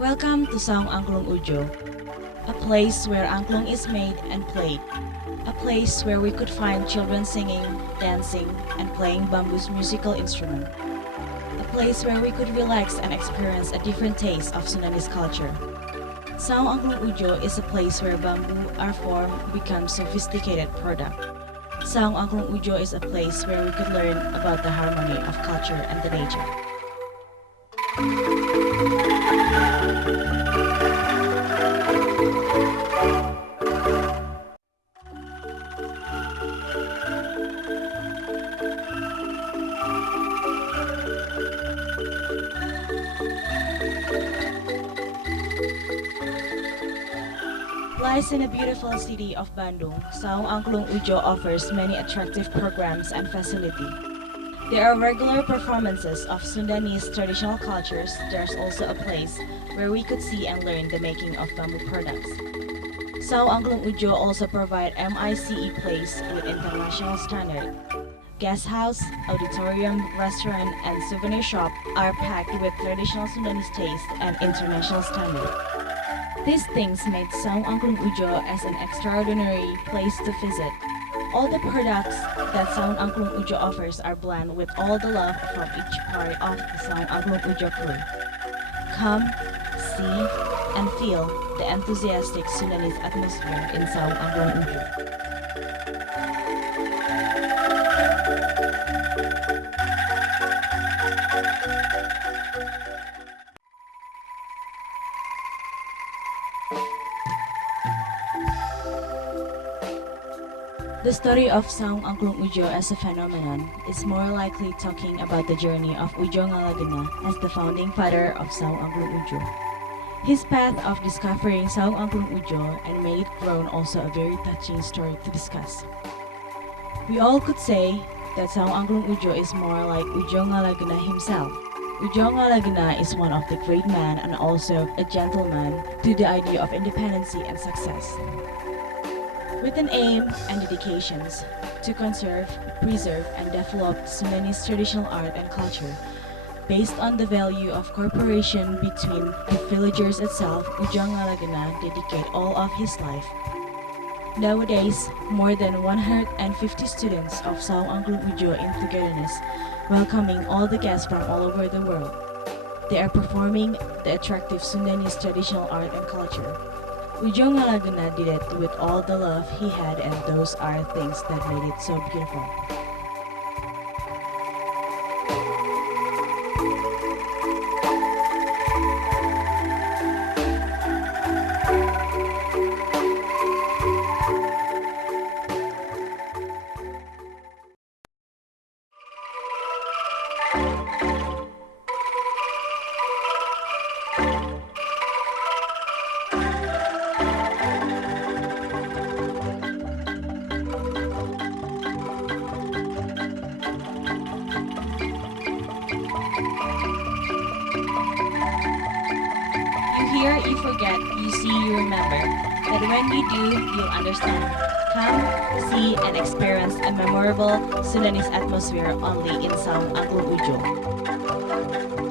Welcome to Saung Angklung Udjo, a place where angklung is made and played, a place where we could find children singing, dancing, and playing bamboo's musical instrument, a place where we could relax and experience a different taste of Sundanese culture. Saung Angklung Udjo is a place where bamboo are formed becomes sophisticated product. Saung Angklung Udjo is a place where we could learn about the harmony of culture and the nature. Lies in the beautiful city of Bandung, Saung Angklung Udjo offers many attractive programs and facilities. There are regular performances of Sundanese traditional cultures. There's also a place where we could see and learn the making of bamboo products. Saung Angklung Udjo also provide MICE place with international standard. Guest house, auditorium, restaurant, and souvenir shop are packed with traditional Sundanese taste and international standard. These things made Saung Angklung Udjo as an extraordinary place to visit. All the products that Saung Angklung Udjo offers are blended with all the love from each part of the Saung Angklung Udjo crew. Come, see, and feel the enthusiastic Sundanese atmosphere in Saung Angklung Udjo. The story of Saung Angklung Udjo as a phenomenon is more likely talking about the journey of Udjo Ngalagena as the founding father of Saung Angklung Udjo. His path of discovering Saung Angklung Udjo and made it grown also a very touching story to discuss. We all could say that Saung Angklung Udjo is more like Udjo Ngalagena himself. Udjo Ngalagena is one of the great men and also a gentleman to the idea of independence and success. With an aim and dedications to conserve, preserve, and develop Sundanese traditional art and culture, based on the value of cooperation between the villagers itself, Udjo Ngalagena dedicate all of his life. Nowadays, more than 150 students of Saung Angklung Udjo in togetherness, welcoming all the guests from all over the world. They are performing the attractive Sundanese traditional art and culture. Udjo Ngalagena did it with all the love he had, and those are things that made it so beautiful. You hear, you forget, you see, you remember. That when you do, you'll understand. Come, see, and experience a memorable Sundanese atmosphere only in Saung Angklung Udjo.